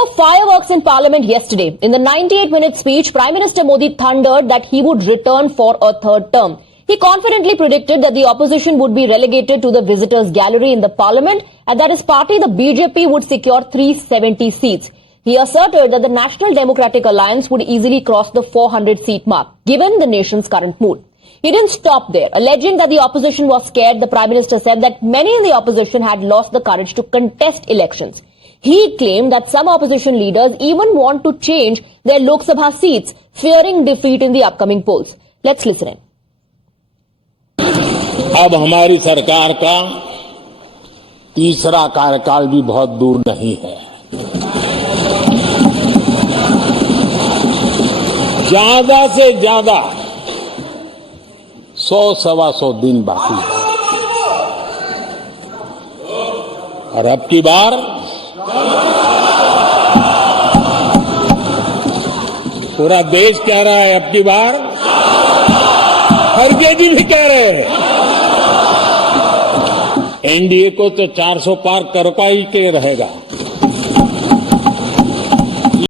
were fireworks in Parliament yesterday. In the 98-minute speech, Prime Minister Modi thundered that he would return for a third term. He confidently predicted that the opposition would be relegated to the visitors' gallery in the Parliament and that his party, the BJP, would secure 370 seats. He asserted that the National Democratic Alliance would easily cross the 400-seat mark, given the nation's current mood. He didn't stop there. Alleging that the opposition was scared, the Prime Minister said that many in the opposition had lost the courage to contest elections. He claimed that some opposition leaders even want to change their Lok Sabha seats, fearing defeat in the upcoming polls. Let's listen in. अब हमारी सरकार का तीसरा कार्यकाल भी बहुत दूर नहीं है। ज्यादा से ज्यादा 100-125 दिन बाकी है और अब की बार पूरा देश कह रहा है, अब की बार खड़गे जी भी कह रहे हैं, एनडीए को तो 400 पार करवा ही के रहेगा,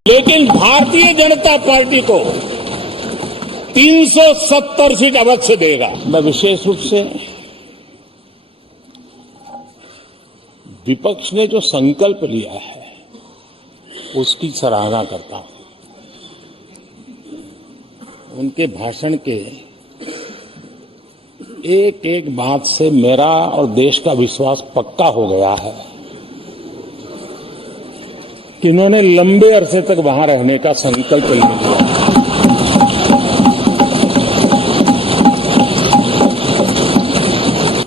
लेकिन भारतीय जनता पार्टी को 370 सीट अवश्य देगा। मैं विशेष रूप से विपक्ष ने जो संकल्प लिया है उसकी सराहना करता हूं। उनके भाषण के एक एक बात से मेरा और देश का विश्वास पक्का हो गया है कि इन्होंने लंबे अरसे तक वहां रहने का संकल्प लिया।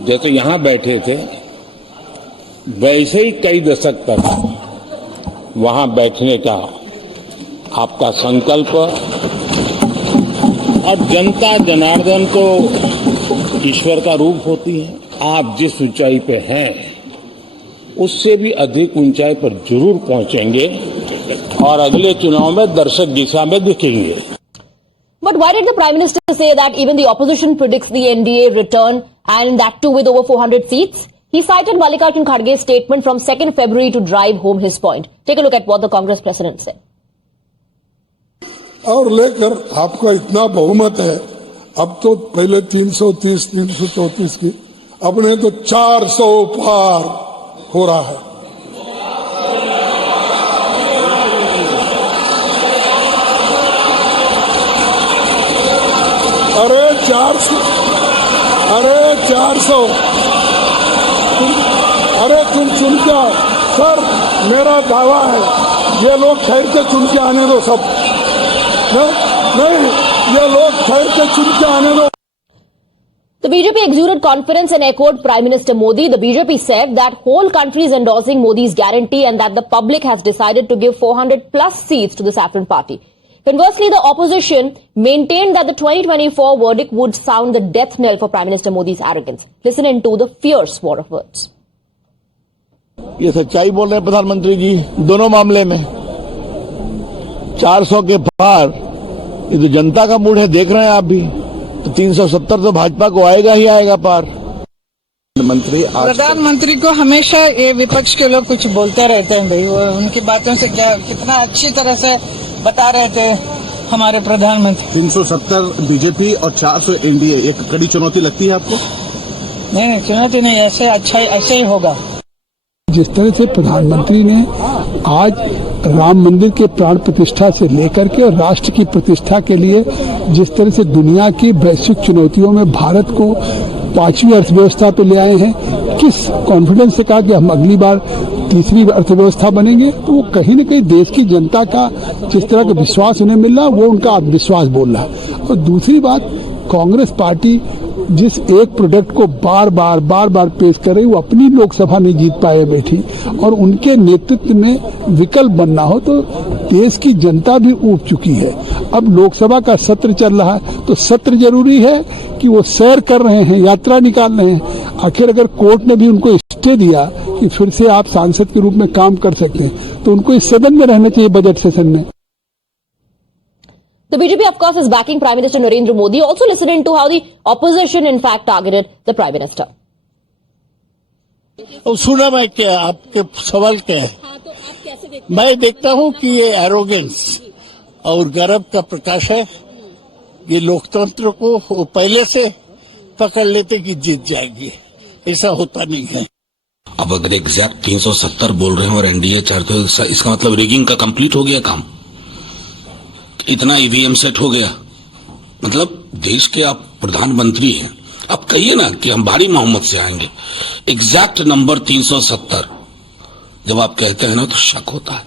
जैसे यहां बैठे थे वैसे ही कई दशक तक वहां बैठने का आपका संकल्प, और जनता जनार्दन तो ईश्वर का रूप होती है। आप जिस ऊंचाई पे हैं उससे भी अधिक ऊंचाई पर जरूर पहुंचेंगे और अगले चुनाव में दर्शक दिशा में दिखेंगे। But why did the Prime Minister say that even the opposition predicts the NDA return, and that too with over 400 seats? He cited Mallikarjun Kharge's statement from 2nd February to drive home his point. Take a look at what the Congress president said. और लेकर आपका इतना बहुमत है, अब तो पहले 330, 334 की, अपने तो 400 पार हो रहा है। अरे 400, अरे तुम सुन के आओ सर, मेरा दावा है ये लोग ठहर के चुन के आने दो सब। नहीं, ये लोग ठहर के चुन के आने दो। The BJP exuded confidence and echoed Prime Minister Modi. The BJP said that whole country is endorsing Modi's guarantee and that the public has decided to give 400 plus seats to the Saffron Party. Conversely, the opposition maintained that the 2024 verdict would sound the death knell for Prime Minister Modi's arrogance. Listen into the fierce war of words. ये सच्चाई बोल रहे हैं प्रधानमंत्री जी दोनों मामले में। 400 के पार ये तो जनता का मूड है, देख रहे हैं आप भी। तो 370 तो भाजपा को आएगा ही आएगा पार। प्रधानमंत्री को हमेशा ये विपक्ष के लोग कुछ बोलते रहते हैं भाई, वो उनकी बातों से क्या कितना अच्छी तरह से बता रहे थे हमारे प्रधानमंत्री। 370 बीजेपी और 400 एनडीए, एक कड़ी चुनौती लगती है आपको? नहीं, चुनौती नहीं, ऐसे ही होगा। जिस तरह से प्रधानमंत्री ने आज राम मंदिर के प्राण प्रतिष्ठा से लेकर के राष्ट्र की प्रतिष्ठा के लिए जिस तरह से दुनिया की वैश्विक चुनौतियों में भारत को 5वीं अर्थव्यवस्था पे ले आए हैं, किस कॉन्फिडेंस से कहा कि हम अगली बार 3री अर्थव्यवस्था बनेंगे, तो वो कहीं न कहीं देश की जनता का जिस तरह का विश्वास उन्हें मिल रहा है वो उनका आत्मविश्वास बोल रहा है। और दूसरी बात, कांग्रेस पार्टी जिस एक प्रोडक्ट को बार बार पेश कर रही, वो अपनी लोकसभा नहीं जीत पाए बैठी, और उनके नेतृत्व में विकल्प बनना हो तो देश की जनता भी ऊब चुकी है। अब लोकसभा का सत्र चल रहा है तो सत्र जरूरी है कि वो सैर कर रहे हैं, यात्रा निकाल रहे हैं। आखिर अगर कोर्ट ने भी उनको स्टे दिया कि फिर से आप सांसद के रूप में काम कर सकते हैं, तो उनको इस सदन में रहना चाहिए बजट सेशन में। The BJP, of course, is backing Prime Minister Narendra Modi. Also listening to how the opposition, in fact, targeted the Prime Minister. सुना मैं क्या आपके सवाल क्या है? मैं देखता हूं कि ये एरोगेंस और गर्व का प्रकाश है। ये लोकतंत्र को वो पहले से पकड़ लेते कि जीत जाएगी, ऐसा होता नहीं है। अब अगर एग्जैक्ट 370 बोल रहे हैं और एनडीए चाहते हो, इसका मतलब रिगिंग का कंप्लीट हो गया काम, इतना ईवीएम सेट हो गया। मतलब देश के आप प्रधानमंत्री हैं, अब कहिए ना कि हम भारी मोहम्मद से आएंगे। एग्जैक्ट नंबर 370 जब आप कहते हैं ना तो शक होता है।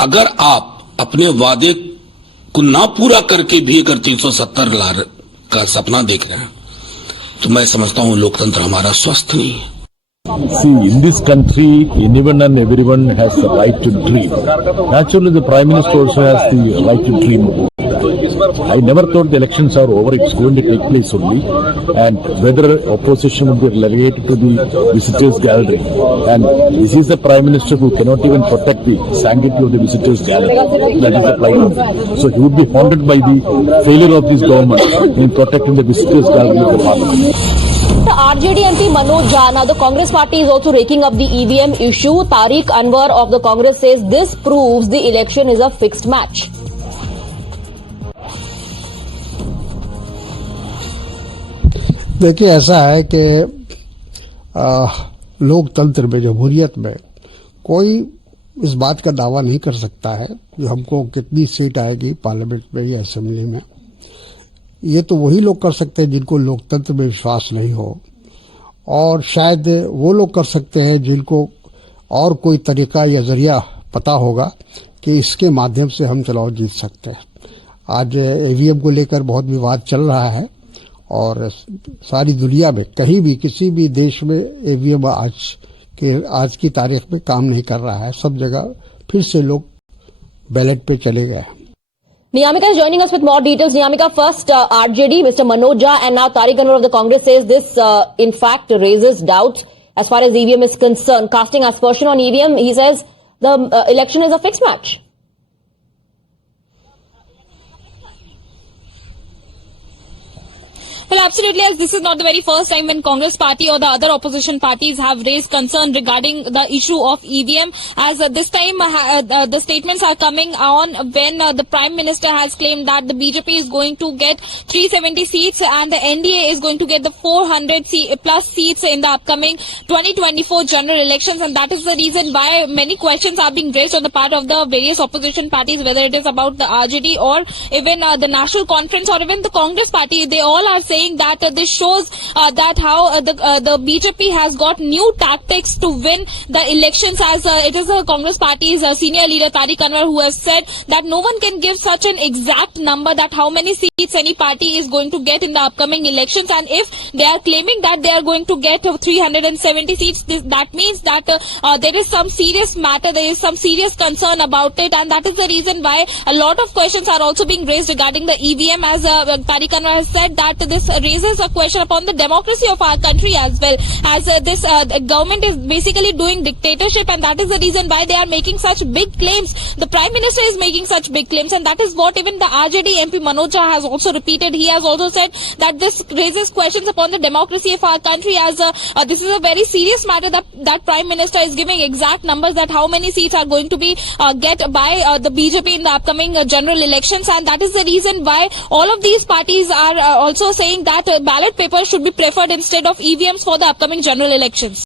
अगर आप अपने वादे को ना पूरा करके भी अगर 370 का सपना देख रहे हैं तो मैं समझता हूं लोकतंत्र हमारा स्वस्थ नहीं है। See, in this country, anyone and everyone has the right to dream. Naturally, the Prime Minister also has the right to dream about that. I never thought the elections are over. It's going to take place only. And whether opposition will be relegated to the visitors gallery. And this is the Prime Minister who cannot even protect the sanctity of the visitors gallery. That is the plight of it. So he would be haunted by the failure of this government in protecting the visitors gallery of the parliament. The RJD MP Manoj Jha, now the Congress party is also raking up the EVM issue. Tariq Anwar of the Congress says this proves the election is a fixed match. देखिए, ऐसा है कि लोकतंत्र में, जमहूरियत में कोई इस बात का दावा नहीं कर सकता है कि हमको कितनी सीट आएगी पार्लियामेंट में या असेंबली में। ये तो वही लोग कर सकते हैं जिनको लोकतंत्र में विश्वास नहीं हो, और शायद वो लोग कर सकते हैं जिनको और कोई तरीका या जरिया पता होगा कि इसके माध्यम से हम चुनाव जीत सकते हैं। आज ईवीएम को लेकर बहुत विवाद चल रहा है और सारी दुनिया में कहीं भी किसी भी देश में ईवीएम आज की तारीख में काम नहीं कर रहा है। सब जगह फिर से लोग बैलेट पे चले गए। Niyamika is joining us with more details. Niyamika, first RJD, Mr. Manoj Jha, and now Tariq Anwar of the Congress says this, in fact, raises doubt as far as EVM is concerned. Casting aspersion on EVM, he says the election is a fixed match. Well, absolutely, as this is not the very first time when Congress party or the other opposition parties have raised concern regarding the issue of EVM, as this time the statements are coming on when the Prime Minister has claimed that the BJP is going to get 370 seats and the NDA is going to get the 400 plus seats in the upcoming 2024 general elections, and that is the reason why many questions are being raised on the part of the various opposition parties, whether it is about the RJD or even the National Conference or even the Congress party. They all are saying that this shows that how the BJP has got new tactics to win the elections, as it is the Congress party's senior leader Tariq Anwar who has said that no one can give such an exact number that how many seats any party is going to get in the upcoming elections, and if they are claiming that they are going to get 370 seats, that means that there is some serious matter, there is some serious concern about it, and that is the reason why a lot of questions are also being raised regarding the EVM, as Tariq Anwar has said that this raises a question upon the democracy of our country as well, as this government is basically doing dictatorship, and that is the reason why they are making such big claims. The Prime Minister is making such big claims, and that is what even the RJD MP Manoj Jha has also repeated. He has also said that this raises questions upon the democracy of our country, as this is a very serious matter that Prime Minister is giving exact numbers that how many seats are going to be get by the BJP in the upcoming general elections, and that is the reason why all of these parties are also saying that ballot papers should be preferred instead of EVMs for the upcoming general elections.